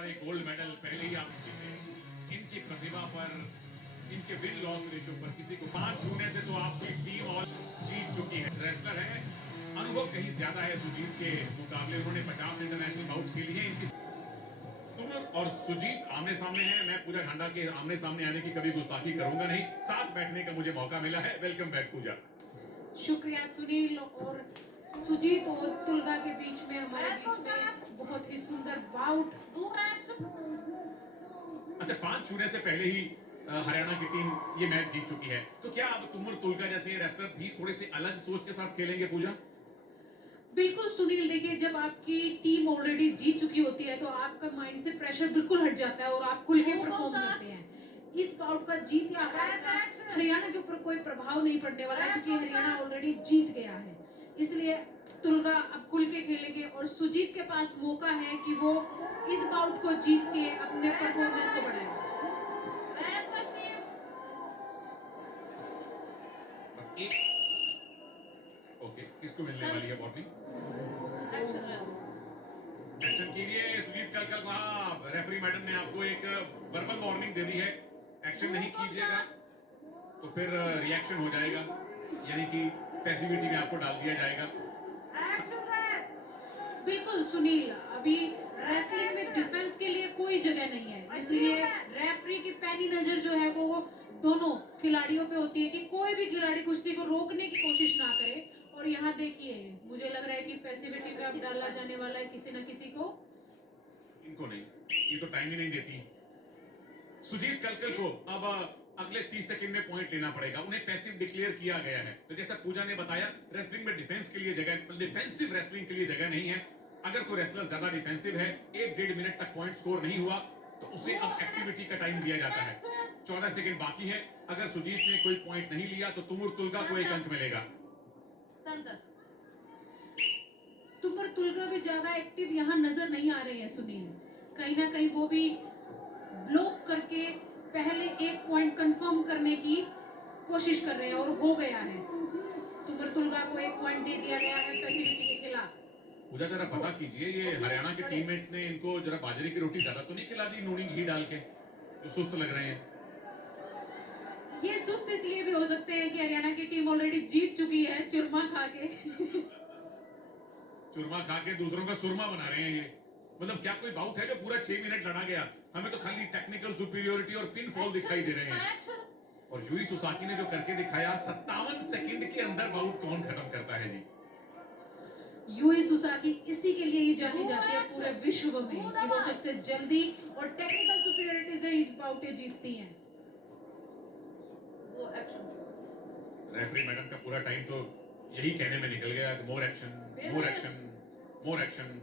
सारे gold medal पहले ही आप जीते। इनकी प्रतिभा पर, इनके विन लॉस रेशो पर किसी को 5-0 से तो आपकी टीम और जीत चुकी है। रेसलर है, अनुभव कहीं ज्यादा है सुजीत के मुकाबले। उन्होंने 50 इंटरनेशनल बाउट्स के लिए। इनकी तुम और सुजीत आमने सामने हैं। मैं पूजा ढांडा के आमने सामने आने की कभी गुस्ताखी करूंगा नहीं। साथ बैठने का मुझे मौका मिला है। वेलकम बैक पूजा। शुक्रिया सुनील। और सुजीत और तुलगा के बीच में, हमारे बीच में बहुत ही सुंदर बाउट। अच्छा, 5-0 से पहले ही हरियाणा की टीम ये मैच जीत चुकी है, तो क्या अब तुम और तुलगा जैसे रेसलर भी थोड़े से अलग सोच के साथ खेलेंगे पूजा? बिल्कुल सुनील, देखिए जब आपकी टीम ऑलरेडी जीत चुकी होती है तो आपका माइंड से प्रेशर बिल्कुल हट जाता है और आप खुल के परफॉर्म करते हैं। इस बाउट का जीत या हार का हरियाणा के ऊपर कोई प्रभाव नहीं पड़ने वाला, क्योंकि हरियाणा ऑलरेडी जीत गया है। इसलिए तुलगा अब खुल के खेलेंगे और सुजीत के पास मौका है कि वो इस बाउट को जीत के अपने परफॉर्मेंस को बढ़ाए। बस एक ओके, किसको मिलने वाली है वार्निंग? एक्शन कीजिए सुजीत कलकल साहब। रेफरी मैडम ने आपको एक वर्बल वार्निंग दे दी है। एक्शन नहीं कीजिएगा तो फिर रिएक्शन हो जाएगा, यानी कि पैसिविटी में आपको डाल दिया जाएगा। बिल्कुल सुनील, अभी रेसलिंग में डिफेंस के लिए कोई जगह नहीं है, इसलिए रेफरी की पैनी नजर जो है वो दोनों खिलाड़ियों पे होती है कि कोई भी खिलाड़ी कुश्ती को रोकने की कोशिश ना करे। और यहाँ देखिए, मुझे लग रहा है कि पैसिविटी में अब डाला जाने वाला है किसी न किसी को। इनको नहीं, ये तो टाइम ही नहीं देती। सुजीत कलकल को अब अगले 30 सेकंड में पॉइंट लेना पड़ेगा। उन्हें पैसिव डिक्लेयर किया गया है। तो जैसा पूजा ने बताया, रेसलिंग में डिफेंस के लिए जगह, डिफेंसिव रेसलिंग के लिए जगह नहीं है। अगर कोई रेसलर ज्यादा डिफेंसिव है, 1-1.5 मिनट तक पॉइंट स्कोर नहीं हुआ, तो उसे अब एक्टिविटी का टाइम दिया जाता है। 14 सेकंड बाकी है। अगर सुजीत ने कोई पॉइंट नहीं लिया तो तुमुर तुलगा को 1 अंक मिलेगा। तुमर तुलगा भी ज्यादा एक्टिव यहाँ नजर नहीं आ रहे हैं सुनील। कहीं ना कहीं वो भी ब्लॉक करके पहले एक पॉइंट कंफर्म करने की कोशिश कर रहे हैं और हो गया है। तुमर तुलगा को 1 पॉइंट दे दिया गया है पैसिविटी के खिलाफ। पूजा जरा पता कीजिए, ये हरियाणा के टीममेट्स ने इनको जरा बाजरे की रोटी ज्यादा तो नहीं खिला दी, नूनी घी डाल के, जो सुस्त लग रहे हैं? ये सुस्त इसलिए भी हो सकते हैं कि हरियाणा की टीम ऑलरेडी जीत चुकी है चूरमा खा के। चूरमा खा के दूसरों का सुरमा बना रहे हैं ये। मतलब क्या कोई बाउट है जो पूरा 6 मिनट लड़ा गया? हमें तो खाली टेक्निकल सुपीरियोरिटी और पिन फॉल दिखाई दे रहे हैं। और यूई सुसाकी ने जो करके दिखाया, 57 सेकंड के अंदर बाउट कौन खत्म करता है जी? यूई सुसाकी इसी के लिए ही जानी जाती है पूरे विश्व में कि वो सबसे जल्दी और टेक्निकल सुपीरियोरिटी से ही बाउटें जीतती हैं। रेफरी मैडम का पूरा टाइम तो यही कहने में निकल गया, more action, more action, more action.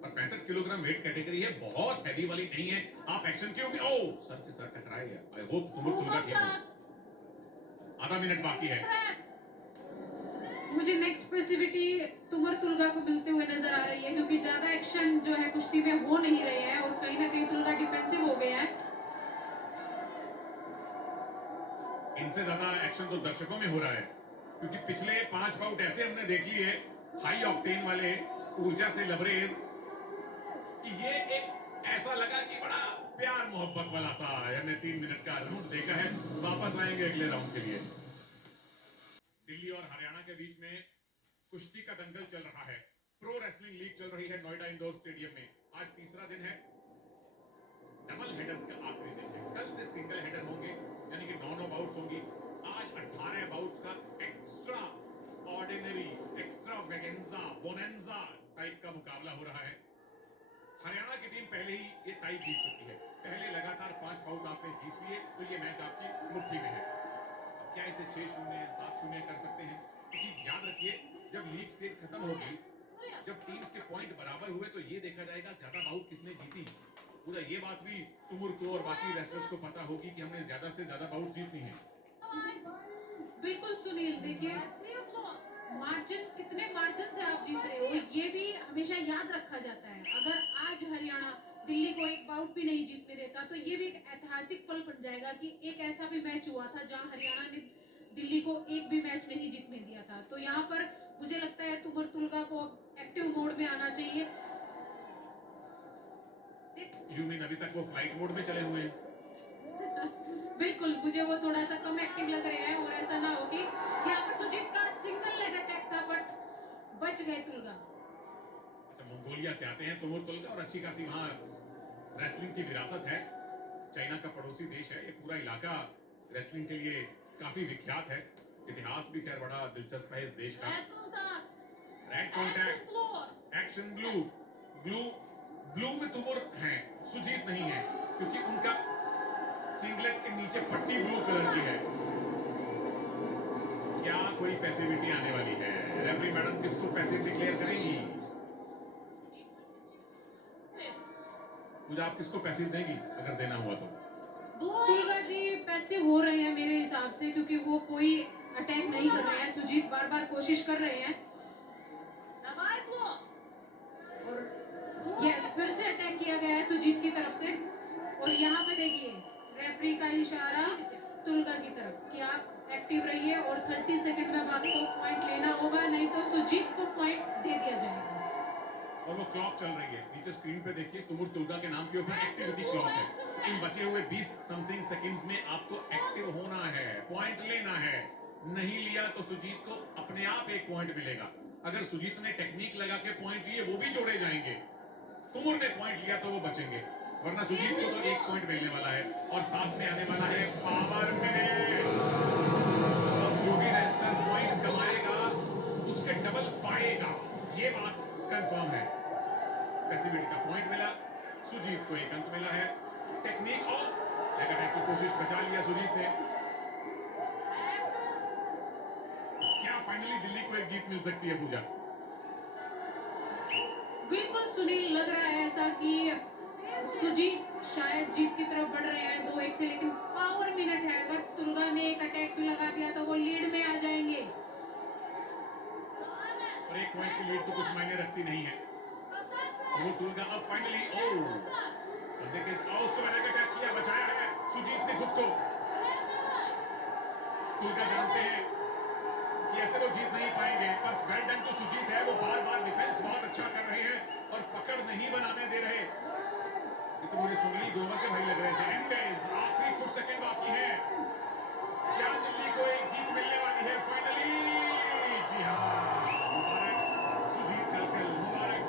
और 65 किलोग्राम वेट कैटेगरी है, बहुत हैवी वाली नहीं है। आप एक्शन क्यों? ओ सर से सर टकराए। आई होप तुलगा ठीक हो। आधा मिनट बाकी है। मुझे नेक्स्ट पैसिविटी तुमर तुलगा को मिलते हुए नजर आ रही है, क्योंकि ज्यादा एक्शन जो है कुश्ती में हो नहीं रहे हैं और कहीं ना कहीं तुलगा डिफेंसिव हो गया है। इनसे ज्यादा एक्शन तो दर्शकों में हो रहा है, क्योंकि पिछले 5 बाउट ऐसे हमने देख लिए हाई ऑक्टेन वाले, ऊर्जा से लबरेज, कि ये एक ऐसा लगा कि बड़ा प्यार मोहब्बत वाला सा हमने 3 मिनट का राउंड देखा है। वापस आएंगे अगले राउंड के लिए। दिल्ली और हरियाणा के बीच में कुश्ती का दंगल चल रहा है। प्रो रेसलिंग लीग चल रही है नोएडा इंडोर स्टेडियम में। आज तीसरा दिन है। डबल हेडर्स का आखिरी दिन है। कल से सिंगल हेडर होंगे, यानी कि 9 बाउट्स होंगी। आज 18 बाउट्स का extraordinary, extravaganza bonanza type का मुकाबला हो रहा है। हरियाणा की टीम पहले ही ये टाई जीत चुकी है। पहले लगातार 5 बाउट आपने जीत लिए, तो ये मैच आपकी मुट्ठी में है। अब क्या इसे 6-0, 7-0 कर सकते हैं? क्योंकि याद रखिए, जब लीग स्टेज खत्म होगी, जब टीम्स के पॉइंट बराबर हुए, तो ये देखा जाएगा ज्यादा बाउट किसने जीती। पूरा ये बात भी तुमुर को और बाकी रेसलर्स को पता होगी कि हमने ज्यादा से ज्यादा बाउट जीतनी है। बिल्कुल सुनील, देखिए मार्जिन, कितने मार्जिन से आप जीत रहे हो ये भी हमेशा याद रखा जाता है। अगर आज हरियाणा दिल्ली को 1 बाउट भी नहीं जीतने देता तो ये भी एक ऐतिहासिक पल बन जाएगा कि एक ऐसा भी मैच हुआ था जहां हरियाणा ने दिल्ली को एक भी मैच नहीं जीतने दिया था। तो यहाँ पर मुझे लगता है तुमर तुलगा को एक्टिव मोड में आना चाहिए। यू मीन अभी तक वो फ्लाइट मोड में चले हुए हैं? बिल्कुल, मुझे वो थोड़ा सा कम एक्टिव लग रहे हैं और ऐसा ना हो कि यहाँ पर सुजीत का सिंगल लेग अटैक था बट बच गए तुलगा। अच्छा, मंगोलिया से आते हैं तोमर तुल्गा और अच्छी खासी वहां रेसलिंग की विरासत है। चाइना का पड़ोसी देश है, ये पूरा इलाका रेसलिंग के लिए काफी विख्यात है। इतिहास भी खैर बड़ा दिलचस्प है इस देश का। Red contact, action blue, blue blue में तुमुर हैं, सुजीत नहीं है क्योंकि उनका सिंगलेट के नीचे पट्टी ब्लू कलर की है। क्या कोई पैसिविटी आने वाली है? रेफरी मैडम किसको पैसिव डिक्लेयर करेंगी? पूजा, आप किसको पैसिव देंगी अगर देना हुआ तो? तुलगा जी पैसिव हो रहे हैं मेरे हिसाब से क्योंकि वो कोई अटैक नहीं कर रहे हैं। सुजीत बार बार कोशिश कर रहे हैं और यस फिर से अटैक किया गया है सुजीत की तरफ से। और यहाँ पे देखिए रेफरी का इशारा तुलगा की तरफ कि आप एक्टिव रहिए और 30 सेकंड में अब आपको पॉइंट लेना होगा, नहीं तो सुजीत को पॉइंट दे दिया जाएगा। और वो क्लॉक चल रही है नीचे स्क्रीन पे, देखिए तुमुर तुल्गा के नाम के ऊपर एक्टिविटी क्लॉक है। इन बचे हुए 20 समथिंग सेकंड्स में आपको एक्टिव होना है, पॉइंट लेना है। नहीं लिया तो सुजीत को अपने आप एक पॉइंट मिलेगा। अगर सुजीत ने टेक्निक लगा के पॉइंट लिए वो भी जोड़े जाएंगे। तुमुर ने पॉइंट लिया तो वो बचेंगे, वरना सुजीत को तो एक पॉइंट मिलने वाला है और साथ में आने वाला है पावर मिनट। अब जो भी रेसलर पॉइंट कमाएगा उसके डबल पाएगा, ये बात कंफर्म है। पैसिविटी का पॉइंट मिला, सुजीत को एक अंक मिला है। टेक्निक और लेग अटैक की कोशिश बचा लिया सुजीत ने। क्या फाइनली दिल्ली को एक जीत मिल सकती है पूजा? बिल्कुल सुनील, लग रहा है ऐसा कि सुजीत शायद जीत की तरफ बढ़ रहे हैं 2-1 से, लेकिन पावर मिनट है। अगर तुलगा ने एक अटैक भी लगा दिया तो वो लीड में आ जाएंगे। और एक पॉइंट की लीड तो कुछ मायने रखती नहीं है। वो तुलगा अब फाइनली देखिए उसके बाद अटैक किया, बचाया है सुजीत ने खुद को। तुलगा जानते हैं कि ऐसे वो जीत नहीं पाएंगे, पर वेल डन टू सुजीत है, वो बार बार डिफेंस बहुत अच्छा कर रहे हैं और पकड़ नहीं बनाने दे रहे। ये तो मुझे सुनील ग्रोवर के भाई लग रहे थे। एनीवेज आखिरी कुछ सेकंड बाकी है, क्या दिल्ली को एक जीत मिलने वाली है फाइनली? जी हाँ, मुबारक सुजीत कलकल, मुबारक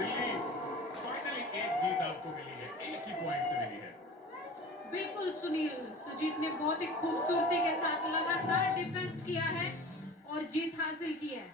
दिल्ली, फाइनली एक जीत आपको मिली है, एक ही पॉइंट से मिली है। बिल्कुल सुनील, सुजीत ने बहुत ही खूबसूरती के साथ लगातार डिफेंस किया है और जीत हासिल की है।